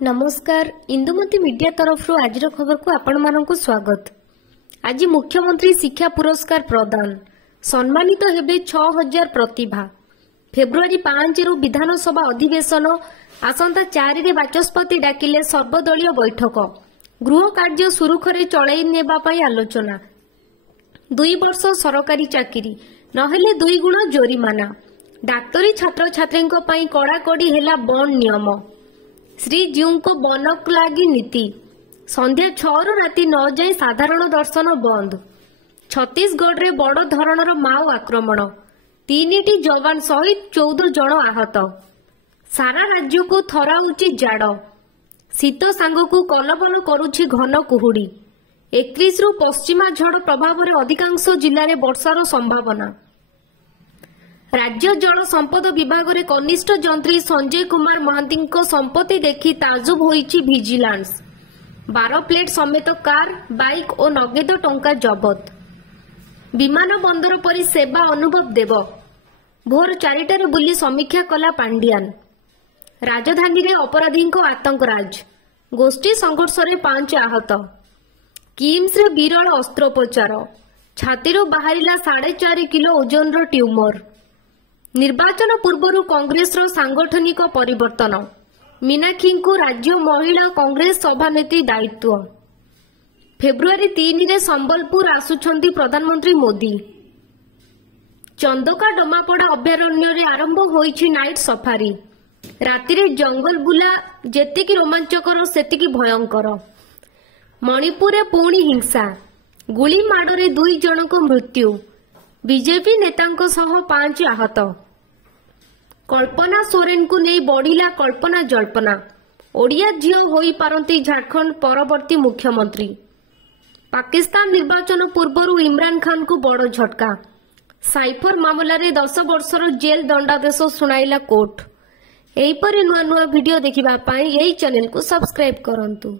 नमस्कार इंदुमती मीडिया तरफ आज खबर को आपण मानक स्वागत। आज मुख्यमंत्री शिक्षा पुरस्कार प्रदान सम्मानित हेबे 6000 प्रतिभा। फेब्रुआरी 5 रु विधानसभा अधिवेशन आसंता 4 रे बाचस्पति डाकिले सर्वदलीय बैठक। गृह कार्य सुरुखुरे चलाई नेबा पई आलोचना। 2 वर्ष सरकारी चाकरी नहेले 2 गुण जोरिमाना। डाक्तरी छात्र छात्री पई कड़ाकड़ी हेला बंद नियम। श्रीजीऊ को बनक लगी नीति। संध्या 6 रु राति 9 जाए साधारण दर्शन बंद। छत्तीसगढ़ रे बड़ धरणर माओ आक्रमण 3टी जवान सहित 14 जन आहत। सारा राज्य को थराउची जाड़। शीत सांग को कलबल करुछि घन कुहुड़ी। 31 रु पश्चिमा झड़ प्रभाव में अधिकांश जिले में वर्षार संभावना। राज्य जल संपद विभाग रे कनिष्ठ जंत्री संजय कुमार महांती संपत्ति देखी ताजुब होईछि विजिलेंस। 12 प्लेट समेत कार बाइक और नगद टंका जबत। विमान बंदर परी सेवा अनुभव देव। भोर 4टार बुली समीक्षा कला पांडियान। राजधानी रे अपराधी आतंकराज। गोष्ठी संघर्ष रे 5 आहत। किम्स रे विरल अस्त्रोपचार। छाती बाहरिला 4.5 किलो ओजन रो ट्यूमर। निर्वाचन पूर्व कांग्रेस सांगठनिक परिवर्तन। मीनाक्षी को राज्य महिला कांग्रेस सभानेत्री दायित्व। फेब्रुआरी 3 रे संबलपुर आसुछंती प्रधानमंत्री मोदी। चंदका डमापड़ा अभयारण्य रे आरंभ होईछि नाइट सफारी। राति रे जंगल बुला जेतिकी रोमांचकर सेतिकी भयंकर। मणिपुर रे पुणी हिंसा। गुली माडरे 2 जनक मृत्यु। बीजेपी नेतांक सह 5 आहत। कल्पना सोरेन को नहीं बढ़िला कल्पना जल्पना। ओडिया झील होई पारंती झारखंड परवर्ती मुख्यमंत्री। पाकिस्तान निर्वाचन पूर्व इमरान खान को बड़ झटका। साइफर मामला रे 10 वर्षर जेल दंडादेश सुनाइला कोर्ट। एहीपरि नुआ नुआ वीडियो देखिबा पाई एही चैनल को सब्सक्राइब करंतु।